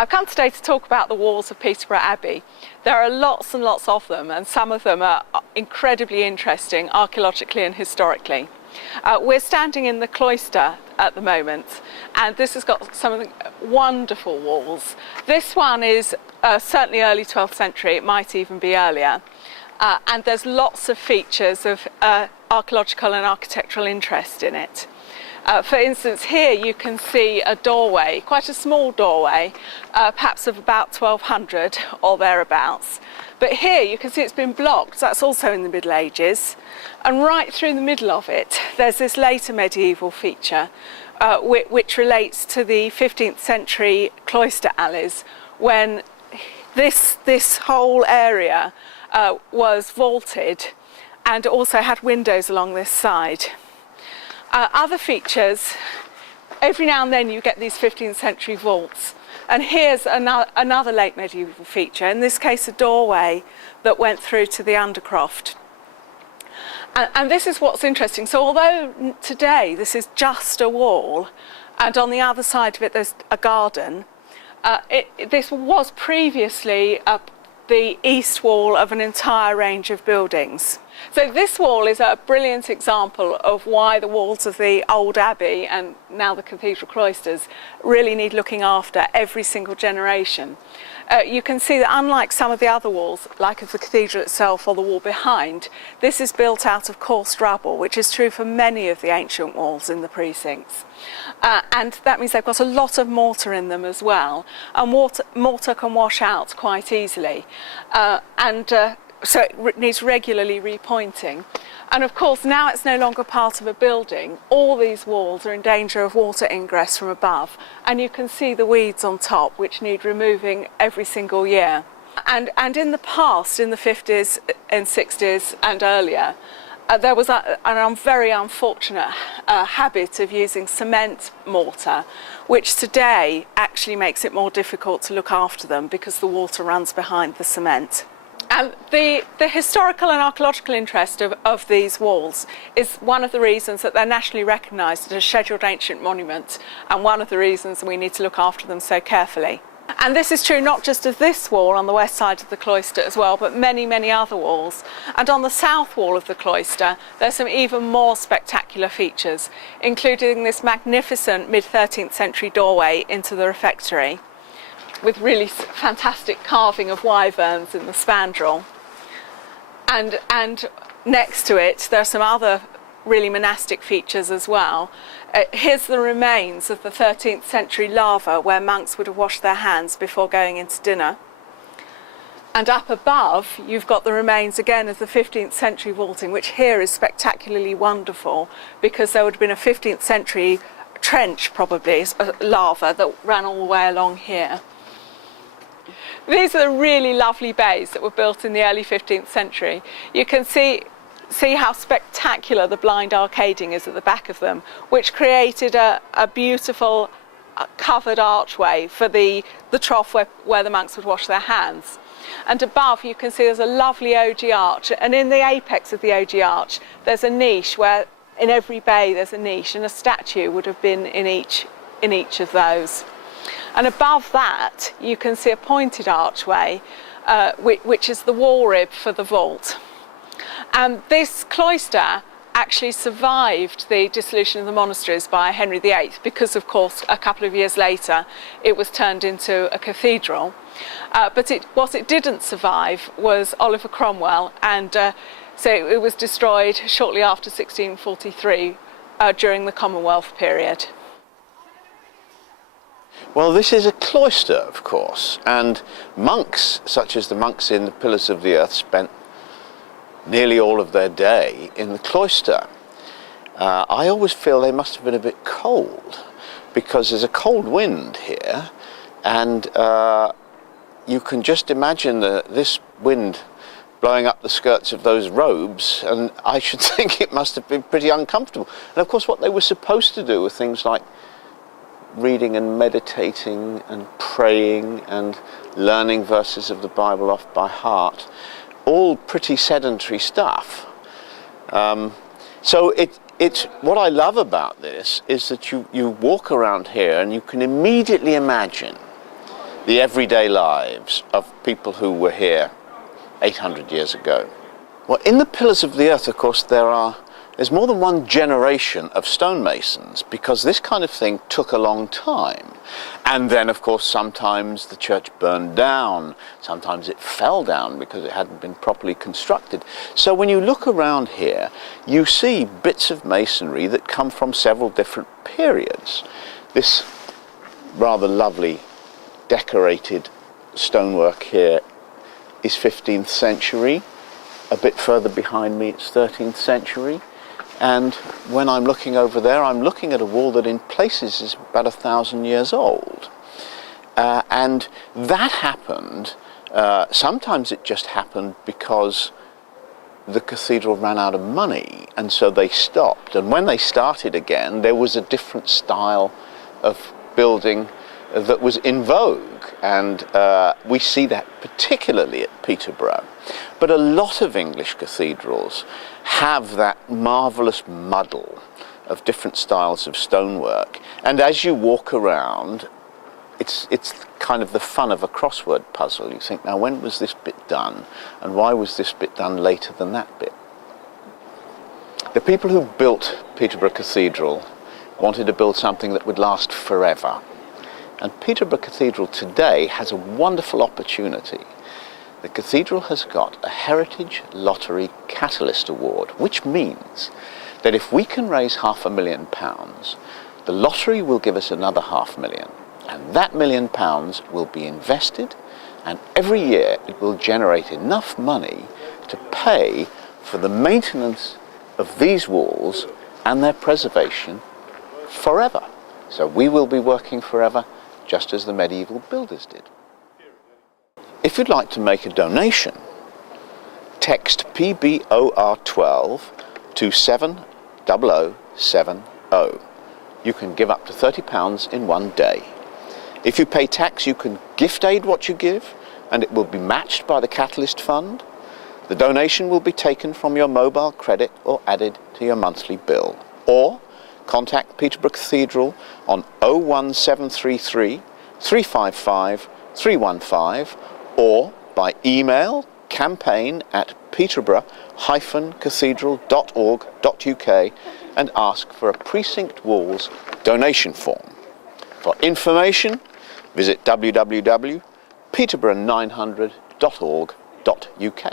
I've come today to talk about the walls of Peterborough Abbey. There are lots and lots of them, and some of them are incredibly interesting archaeologically and historically. We're standing in the cloister at the moment, and this has got some of the wonderful walls. This one is certainly early 12th century, it might even be earlier, and there's lots of features of archaeological and architectural interest in it. For instance, here you can see a doorway, quite a small doorway, perhaps of about 1200 or thereabouts. But here you can see it's been blocked, that's also in the Middle Ages. And right through the middle of it, there's this later medieval feature, which relates to the 15th century cloister alleys, when this whole area was vaulted and also had windows along this side. Other features, every now and then you get these 15th century vaults, and here's another late medieval feature, in this case a doorway that went through to the undercroft. And this is what's interesting. So although today this is just a wall, and on the other side of it there's a garden, this was previously the east wall of an entire range of buildings. So this wall is a brilliant example of why the walls of the old abbey and now the cathedral cloisters really need looking after every single generation. You can see that unlike some of the other walls, like of the cathedral itself or the wall behind, this is built out of coarse rubble, which is true for many of the ancient walls in the precincts. And that means they've got a lot of mortar in them as well, and mortar can wash out quite easily. So it needs regularly repointing. And of course, now it's no longer part of a building. All these walls are in danger of water ingress from above. And you can see the weeds on top, which need removing every single year. And in the past, in the 50s and 60s and earlier, there was a very unfortunate habit of using cement mortar, which today actually makes it more difficult to look after them because the water runs behind the cement. And the historical and archaeological interest of these walls is one of the reasons that they're nationally recognised as a scheduled ancient monument, and one of the reasons we need to look after them so carefully. And this is true not just of this wall on the west side of the cloister as well, but many, many other walls. And on the south wall of the cloister, there's some even more spectacular features, including this magnificent mid-13th century doorway into the refectory, with really fantastic carving of wyverns in the spandrel. And next to it, there are some other really monastic features as well. Here's the remains of the 13th century lava where monks would have washed their hands before going into dinner. And up above, you've got the remains again of the 15th century vaulting, which here is spectacularly wonderful because there would have been a 15th century trench, probably, lava that ran all the way along here. These are the really lovely bays that were built in the early 15th century. You can see how spectacular the blind arcading is at the back of them, which created a beautiful covered archway for the trough where the monks would wash their hands. And above you can see there's a lovely ogee arch, and in the apex of the ogee arch there's a niche where in every bay there's a niche, and a statue would have been in each of those. And above that you can see a pointed archway which is the wall rib for the vault. And this cloister actually survived the dissolution of the monasteries by Henry VIII because, of course, a couple of years later it was turned into a cathedral. But what it didn't survive was Oliver Cromwell, and so it was destroyed shortly after 1643 during the Commonwealth period. Well, this is a cloister, of course, and monks, such as the monks in the Pillars of the Earth, spent nearly all of their day in the cloister. I always feel they must have been a bit cold, because there's a cold wind here, and you can just imagine this wind blowing up the skirts of those robes, and I should think it must have been pretty uncomfortable. And of course what they were supposed to do were things like reading and meditating and praying and learning verses of the Bible off by heart. All pretty sedentary stuff. So what I love about this is that you walk around here and you can immediately imagine the everyday lives of people who were here 800 years ago. Well, in the Pillars of the Earth, of course, there's more than one generation of stonemasons, because this kind of thing took a long time. And then, of course, sometimes the church burned down, sometimes it fell down because it hadn't been properly constructed. So when you look around here, you see bits of masonry that come from several different periods. This rather lovely decorated stonework here is 15th century. A bit further behind me, it's 13th century. And when I'm looking over there, I'm looking at a wall that in places is about 1,000 years old. And that happened, sometimes it just happened because the cathedral ran out of money, and so they stopped. And when they started again, there was a different style of building that was in vogue, and we see that particularly at Peterborough. But a lot of English cathedrals have that marvellous muddle of different styles of stonework, and as you walk around, it's kind of the fun of a crossword puzzle. You think, now when was this bit done, and why was this bit done later than that bit? The people who built Peterborough Cathedral wanted to build something that would last forever. And Peterborough Cathedral today has a wonderful opportunity. The cathedral has got a Heritage Lottery Catalyst Award, which means that if we can raise £500,000, the lottery will give us another £500,000, and that £1 million will be invested, and every year it will generate enough money to pay for the maintenance of these walls and their preservation forever. So we will be working forever, just as the medieval builders did. If you'd like to make a donation, text PBOR12 to 70070. You can give up to £30 in one day. If you pay tax, you can gift aid what you give, and it will be matched by the Catalyst Fund. The donation will be taken from your mobile credit or added to your monthly bill. Or contact Peterborough Cathedral on 01733 355 315, or by email campaign@peterborough-cathedral.org.uk and ask for a Precinct Walls donation form. For information, visit www.peterborough900.org.uk.